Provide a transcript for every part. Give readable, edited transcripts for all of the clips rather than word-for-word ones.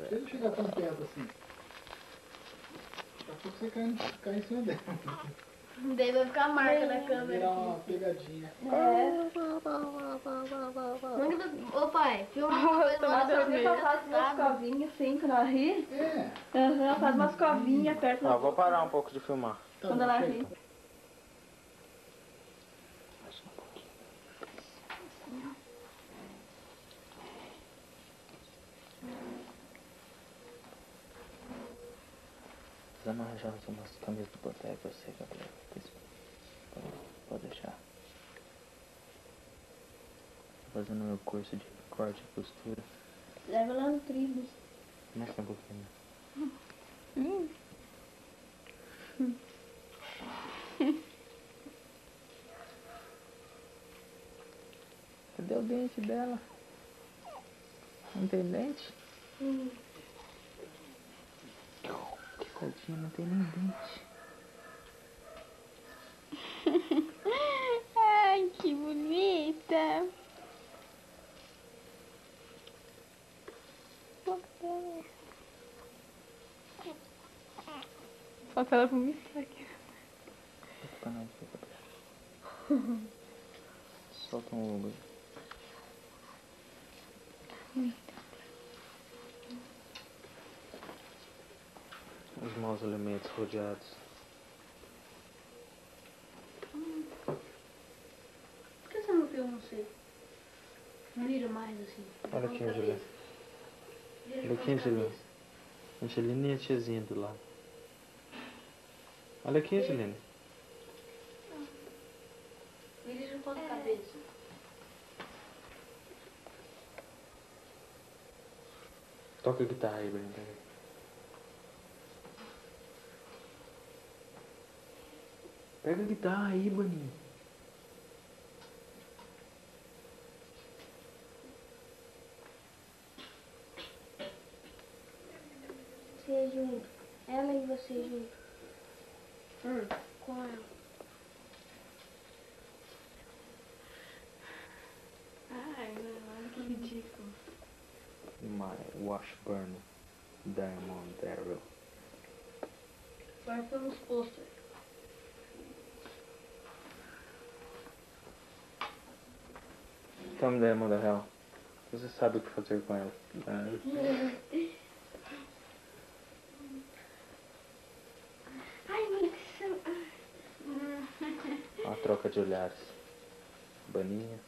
Deixa ele chegar tão perto assim. Daqui a pouco você cai em cima dela. Daí vai ficar a marca na câmera. Virar uma pegadinha. Ô pai, filma uma coisa Nossa, eu vi que ela faz umas sabe? covinhas assim quando ela ri. É. Ela faz umas covinhas perto da Vou parar um pouco de filmar. Tá quando bom, ela chega. ri. Precisamos arranjar umas camisas do boteco pra você, Gabriel. Pode deixar. Tô fazendo meu curso de corte e costura. Leva lá no tribo. Mexe um pouquinho. Cadê o dente dela? Não tem dente? Tadinha, não tem nem dente. Ai, que bonita. Falta ela vomitar aqui. Pra nós, Gabriel. Solta um ombro. Os maus elementos rodeados. Por que você não filma você? Não vira mais assim. Olha aqui, Angelina. Olha aqui, Angelina. Angelina e a tiazinha do lado. Olha aqui, Angelina. Vira de ponta cabeça. Toca a guitarra aí, Brenda. Pega a guitarra aí, Boninho. Você junto. Ela e você junto. Com ela. Ai, olha que ridículo. My Washburn Diamond Arrow. Agora foi nos posters. Tome Diamond Arrow. Você sabe o que fazer com ela. Ai, mas que Uma troca de olhares. Baninha.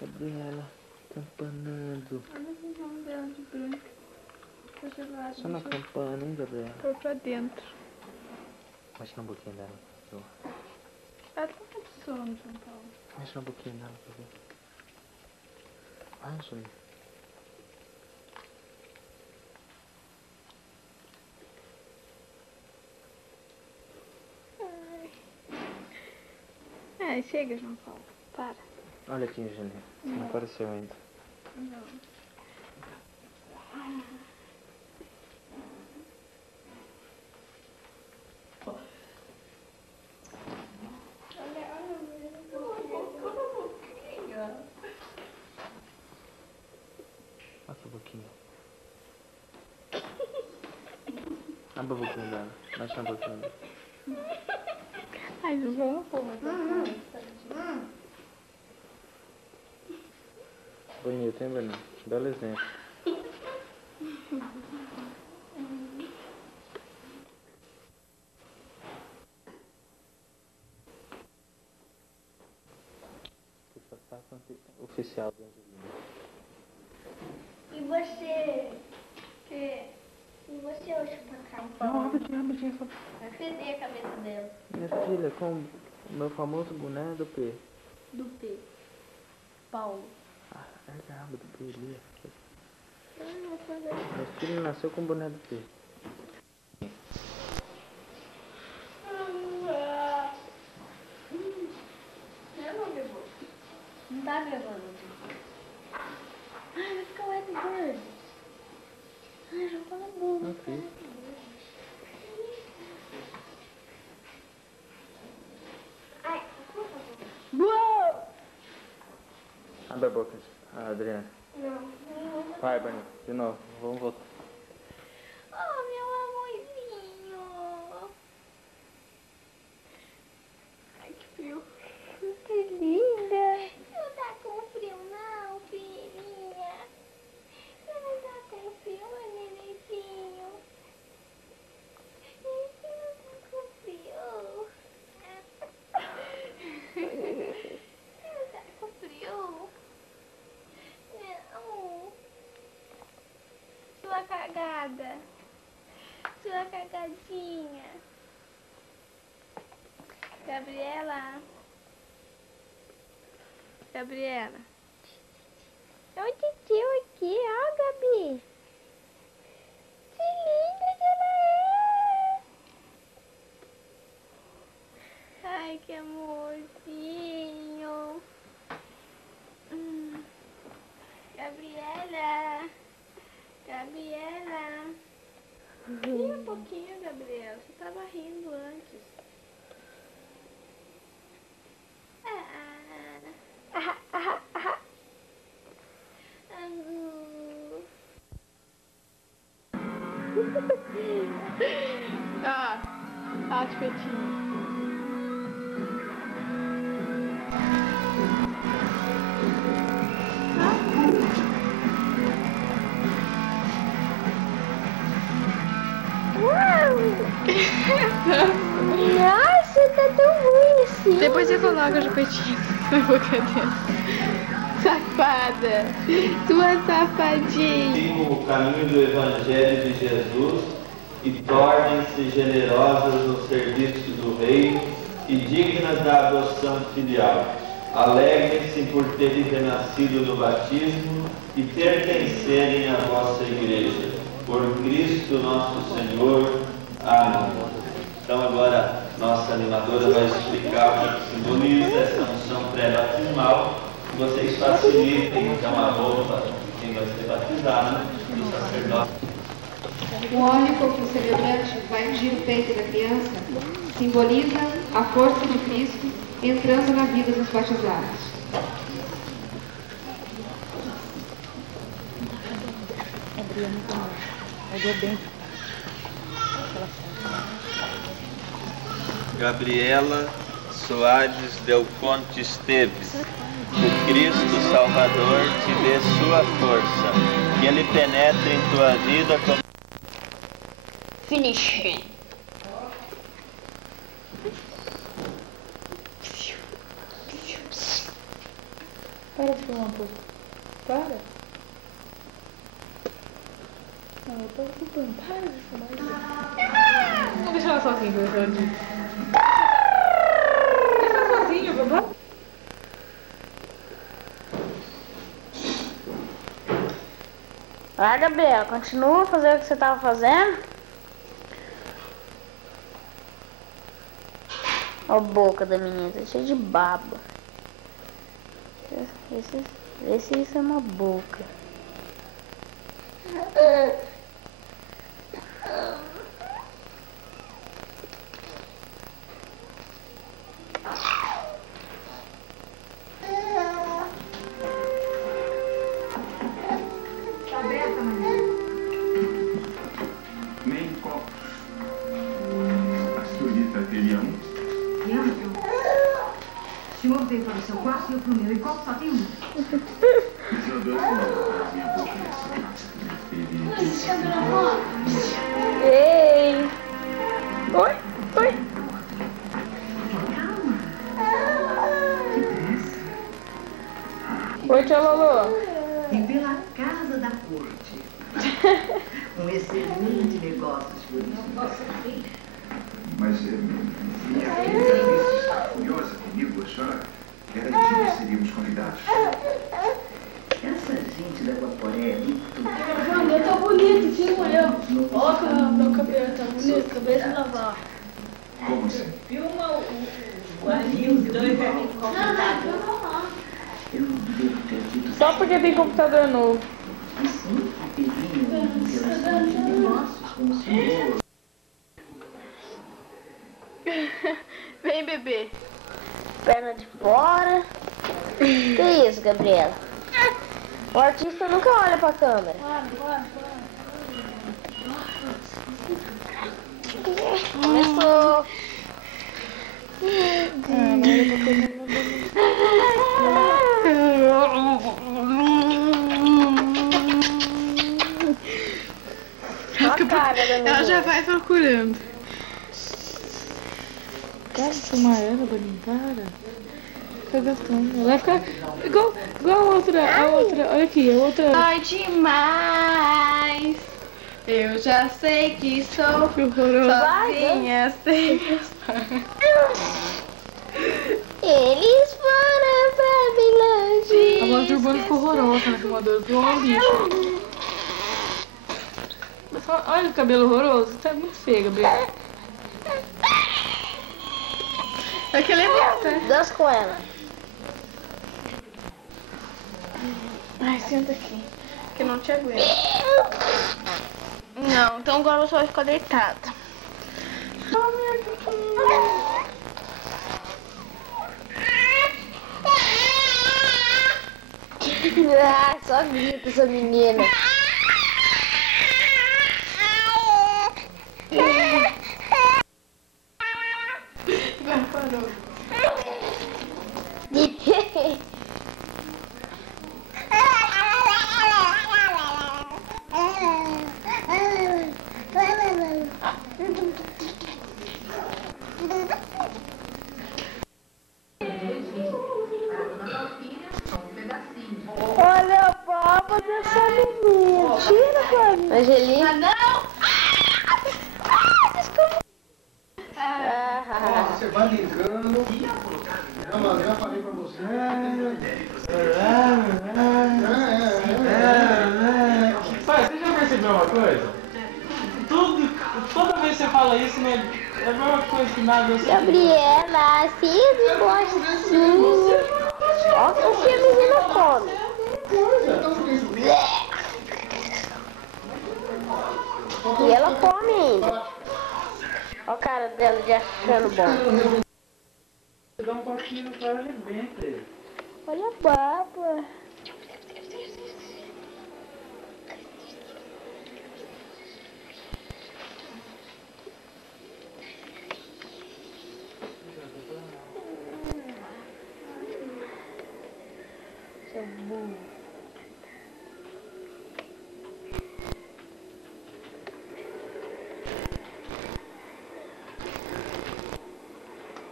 Gabriela, campanando. Olha o nome dela de branco. Só na campana, hein, Gabriela? Foi pra dentro. Mexe na boquinha dela. Ela tá com sono, São Paulo. Mexe na boquinha dela pra ver. Vai, Angelina. Ai, chega, João Paulo. Para. Olha aqui, Angelina. Você não apareceu ainda. Não. Mostra a boquinha. Abre a boquinha dela. Mexe na boquinha dela. Ai, João Paulo. Bonito, hein, Boninho? Belo exemplo. Oficial do Angelina. E você? E você hoje pra cá? Não, rapidinho. Vai feder a cabeça dela. Minha filha, com o meu famoso boné do P. Do P. Paulo. Ah, é a aba do P ali. Meu filho nasceu com o boné do P. Não tá gravando. Ai, vai ficar web gordo. Ai, já fala bom. Não fiz. Ai, Uou! Abre a boca, Adriana. Não. Vai, Bonito. De novo. Vamos voltar. Oh, meu amorzinho. Ai, que frio. Que linda. Não tá com frio não, filhinha. Você não tá com frio, meu nenenzinho. Você não tá com frio. Você não tá com frio. Não. Sua cagada. Sua cagadinha. Gabriela. Gabriela. Olha o tio aqui, ó, Gabi. Que linda que ela é. Ai, que amorzinho. Gabriela. Gabriela. Ri um pouquinho, Gabriela. Você tava rindo antes. Espetinho. Nossa, tá tão ruim assim. Depois você coloca o espetinho na boca dela. Safada. Sua safadinha. Sigam o caminho do Evangelho de Jesus e tornem-se generosas no serviço do reino e dignas da adoção filial. Alegrem-se por terem renascido no batismo e pertencerem à vossa igreja. Por Cristo nosso Senhor. Amém. Então agora nossa animadora vai explicar o que simboliza essa unção pré-batismal. Vocês facilitem então a roupa de quem vai ser batizado, do sacerdote. O óleo com que o celebrante vai ungir o peito da criança simboliza a força de Cristo entrando na vida dos batizados. Gabriela Soares Del Conte Esteves, o Cristo Salvador te dê sua força, que Ele penetre em tua vida como... Finishing. Para de filmar um pouco. Para. Não, eu tô ocupando. Para de filmar isso. Vou deixar ela sozinha, professor. Deixa ela sozinha, babá. Vai, Gabriela, continua a fazer o que você estava fazendo. Ó a boca da menina, tá cheia de baba. Vê se isso é uma boca. Nem copos. A senhorita teria um? O senhor veio para o seu quarto e eu para o meu. E copo só tem um. Isadora não minha boca nessa. Ei! Oi, oi. Calma. Que pressa. Oi, tia Lolo. E pela casa da corte. Um excelente negócio, senhorita. Mas minha querida Alice está furiosa comigo. A senhora era de que seríamos convidados. Essa gente da Guaporé é muito... Meu, tá bonito, sim, mulher. Olha meu cabelo, tá bonito. Acabei de lavar. Como assim? Filma o anil de dois computadores. Eu não devo ter dito... Só porque tem computador novo. Assim, teria relação de negócios com o senhor. Vem, bebê. Perna de fora. Que isso, Gabriela? O artista nunca olha pra câmera. Começou. Ela já vai procurando. Cara, essa amarela, cara. Fica gastando. Ela vai ficar igual a outra. Olha aqui, a outra. Ai, demais. Eu já sei que sou sozinha, sem gostar. Eles foram pra bem longe. A voz do Urbano ficou horrorosa na filmadora, ficou um lixo. Olha o cabelo horroroso, tá muito feio, Gabriel. É que levanta. Dança com ela. Ai, senta aqui, que eu não te aguento. Não, então agora você vai ficar deitada. Ah, só grita essa menina. Agora parou. Olha a baba dessa menina. Tira pra mim. Angelina. Não! Desculpa. Você vai ligando. Não, mas eu já falei pra você. Pai, você já percebeu uma coisa? Toda vez que você fala isso, né? É a mesma coisa que nada. Gabriela, se gostinho. Olha o que a menina come. E ela come ainda. Olha a cara dela de achando bom. Dá um pouquinho para ela arrebenta. Olha a baba. Seu burro.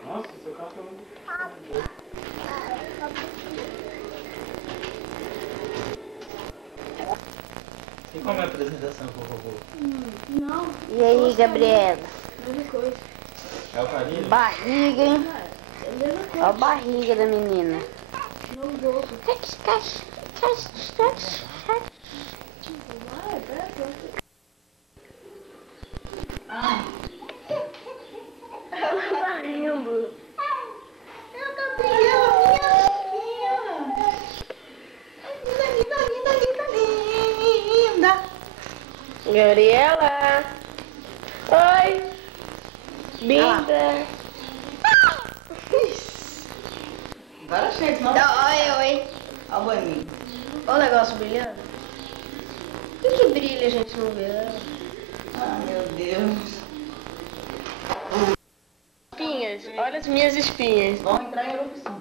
Nossa, seu carro tá muito... E como é a apresentação, por favor? Não. E aí, Gabriela? É o carinho? Barriga, hein? Olha a barriga da menina. Ela tá rindo. Gabriela. Oi. Linda. Agora chega, senão... Oi. Olha o banhinho. Olha o negócio brilhando. O que brilha, a gente não vê? Ah, meu Deus. Espinhas. Olha as minhas espinhas. Vamos entrar em erupção.